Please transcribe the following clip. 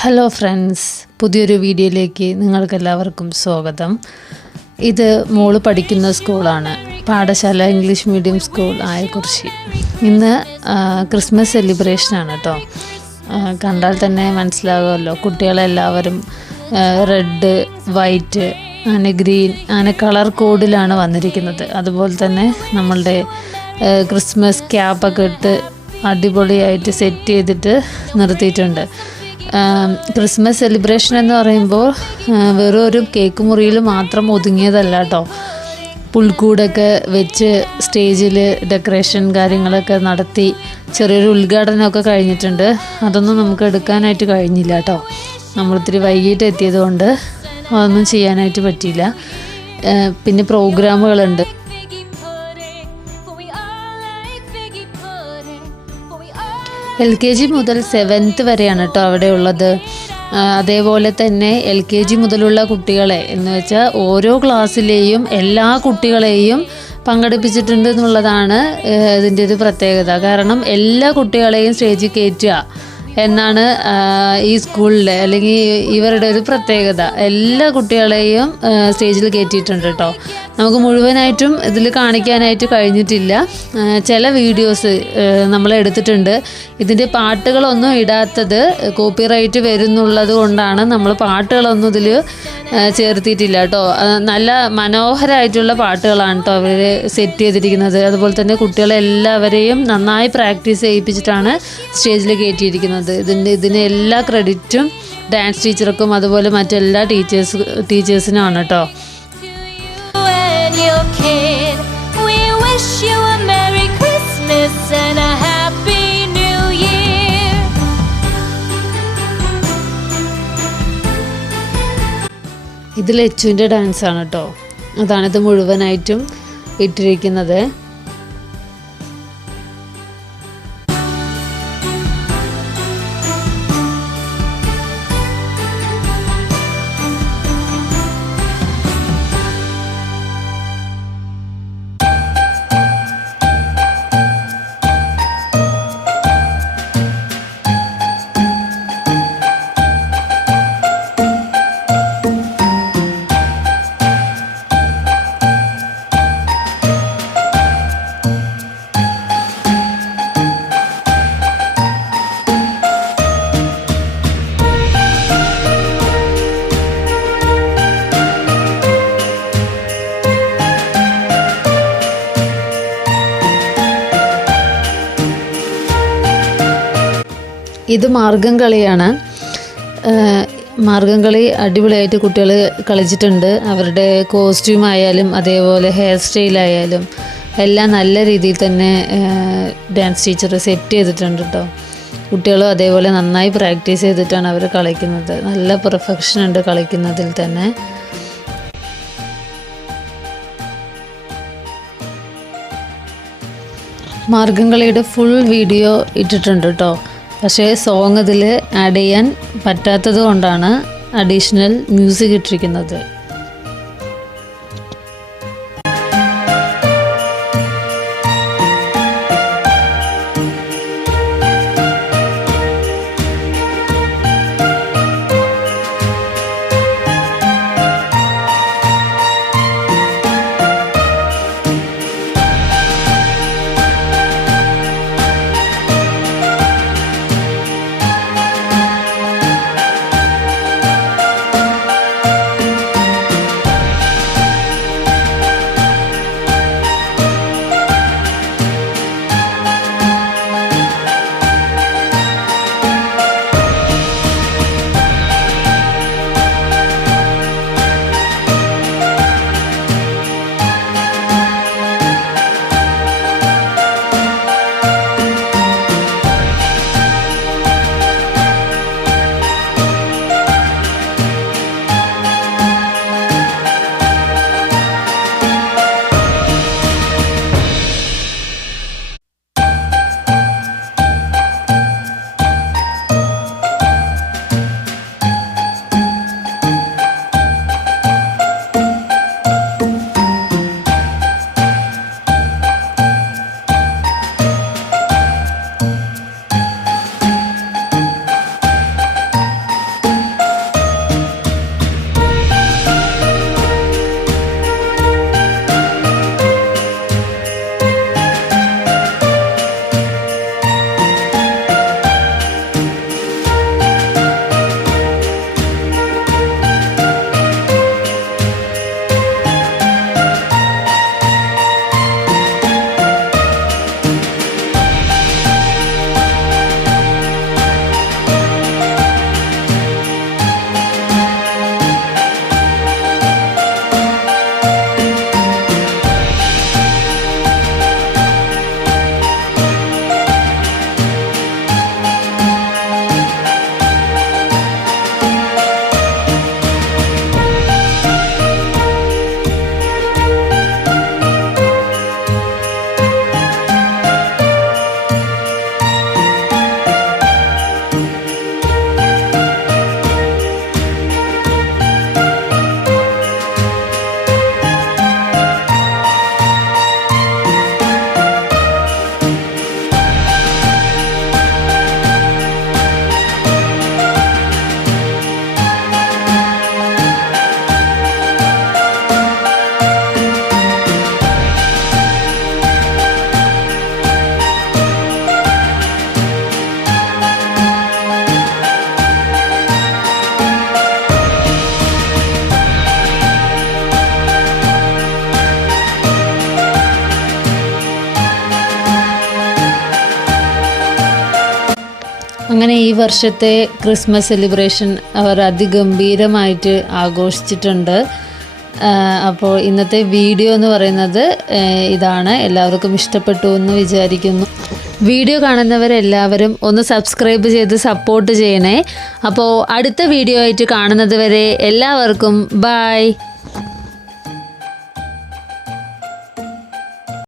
Hello friends പുതിയൊരു വീഡിയോയിലേക്ക് നിങ്ങൾക്കെല്ലാവർക്കും സ്വാഗതം. ഇത് മോൾ പഠിക്കുന്ന സ്കൂളാണ്. Pathashala English medium school Ayakkurissi ഇന്ന് ക്രിസ്മസ് സെലിബ്രേഷനാണ് കേട്ടോ കണ്ടാൽ തന്നെ മനസ്സിലാകുമല്ലോ കുട്ടികളെല്ലാവരും റെഡ് വൈറ്റ് അങ്ങനെ ഗ്രീൻ അങ്ങനെ കളർ കോഡിലാണ് വന്നിരിക്കുന്നത്. അതുപോലെ തന്നെ നമ്മളുടെ ക്രിസ്മസ് ക്യാപ്പൊക്കെ ഇട്ട് അടിപൊളിയായിട്ട് സെറ്റ് ചെയ്തിട്ട് നിർത്തിയിട്ടുണ്ട്. ക്രിസ്മസ് സെലിബ്രേഷൻ എന്ന് പറയുമ്പോൾ വെറും ഒരു കേക്ക് മുറിയിൽ മാത്രം ഒതുങ്ങിയതല്ല കേട്ടോ പുൽക്കൂടൊക്കെ വെച്ച് സ്റ്റേജിൽ ഡെക്കറേഷൻ കാര്യങ്ങളൊക്കെ നടത്തി ചെറിയൊരു ഉദ്ഘാടനമൊക്കെ കഴിഞ്ഞിട്ടുണ്ട്. അതൊന്നും നമുക്ക് എടുക്കാനായിട്ട് കഴിഞ്ഞില്ല കേട്ടോ നമ്മളിത്തിരി വൈകിട്ട് എത്തിയത് കൊണ്ട് അതൊന്നും ചെയ്യാനായിട്ട് പറ്റിയില്ല. പിന്നെ പ്രോഗ്രാമുകളുണ്ട് എൽ കെ ജി മുതൽ സെവൻത്ത് വരെയാണ് കേട്ടോ അവിടെ ഉള്ളത് അതേപോലെ തന്നെ എൽ കെ ജി മുതലുള്ള കുട്ടികളെ എന്ന് വെച്ചാൽ ഓരോ ക്ലാസ്സിലെയും എല്ലാ കുട്ടികളെയും പങ്കെടുപ്പിച്ചിട്ടുണ്ട് എന്നുള്ളതാണ് ഇതിന്റെ ഒരു പ്രത്യേകത. കാരണം എല്ലാ കുട്ടികളെയും സ്റ്റേജിൽ കയറ്റുക എന്നാണ് ഈ സ്കൂളിലെ അല്ലെങ്കിൽ ഇവരുടെ ഒരു പ്രത്യേകത. എല്ലാ കുട്ടികളെയും സ്റ്റേജിൽ കയറ്റിയിട്ടുണ്ട് കേട്ടോ. നമുക്ക് മുഴുവനായിട്ടും ഇതിൽ കാണിക്കാനായിട്ട് കഴിഞ്ഞിട്ടില്ല. ചില വീഡിയോസ് നമ്മൾ എടുത്തിട്ടുണ്ട്. ഇതിന്റെ പാട്ടുകളൊന്നും ഇടാത്തത് കോപ്പിറൈറ്റ് വരുന്നുള്ളത് കൊണ്ടാണ് നമ്മൾ പാട്ടുകളൊന്നും ഇതിൽ ചേർത്തിയിട്ടില്ല കേട്ടോ. നല്ല മനോഹരമായിട്ടുള്ള പാട്ടുകളാണ് കേട്ടോ അവർ സെറ്റ് ചെയ്തിരിക്കുന്നത്. അതുപോലെ തന്നെ കുട്ടികളെല്ലാവരെയും നന്നായി പ്രാക്ടീസ് ചെയ്യിപ്പിച്ചിട്ടാണ് സ്റ്റേജിൽ കയറ്റിയിരിക്കുന്നത്. ഇതിന്റെ ഇതിന് എല്ലാ ക്രെഡിറ്റും ഡാൻസ് ടീച്ചർക്കും അതുപോലെ മറ്റെല്ലാ ടീച്ചേഴ്സ് ടീച്ചേഴ്സിനുമാണ് കേട്ടോ. ഇത് ലച്ചുവിന്റെ ഡാൻസാണ് കേട്ടോ അതാണിത് മുഴുവനായിട്ടും ഇട്ടിരിക്കുന്നത് ഇത് മാർഗം കളിയാണ്. മാർഗം കളി അടിപൊളിയായിട്ട് കുട്ടികൾ കളിച്ചിട്ടുണ്ട്. അവരുടെ കോസ്റ്റ്യൂം ആയാലും അതേപോലെ ഹെയർ സ്റ്റൈലായാലും എല്ലാം നല്ല രീതിയിൽ തന്നെ ഡാൻസ് ടീച്ചർ സെറ്റ് ചെയ്തിട്ടുണ്ട് കേട്ടോ കുട്ടികളും അതേപോലെ നന്നായി പ്രാക്ടീസ് ചെയ്തിട്ടാണ് അവർ കളിക്കുന്നത്. നല്ല പെർഫെക്ഷൻ ഉണ്ട് കളിക്കുന്നതിൽ തന്നെ. മാർഗം കളിയുടെ ഫുൾ വീഡിയോ ഇട്ടിട്ടുണ്ട് കേട്ടോ പക്ഷേ സോങ് അതിൽ ആഡ് ചെയ്യാൻ പറ്റാത്തത് കൊണ്ടാണ് അഡീഷണൽ മ്യൂസിക് ഇട്ടിരിക്കുന്നത്. ഈ വർഷത്തെ ക്രിസ്മസ് സെലിബ്രേഷൻ അവർ അതിഗംഭീരമായിട്ട് ആഘോഷിച്ചിട്ടുണ്ട്. അപ്പോൾ ഇന്നത്തെ വീഡിയോ എന്ന് പറയുന്നത് ഇതാണ്. എല്ലാവർക്കും ഇഷ്ടപ്പെട്ടു എന്ന് വിചാരിക്കുന്നു. വീഡിയോ കാണുന്നവരെല്ലാവരും ഒന്ന് സബ്സ്ക്രൈബ് ചെയ്ത് സപ്പോർട്ട് ചെയ്യണേ. അപ്പോൾ അടുത്ത വീഡിയോ ആയിട്ട് കാണുന്നത് വരെ എല്ലാവർക്കും ബായ്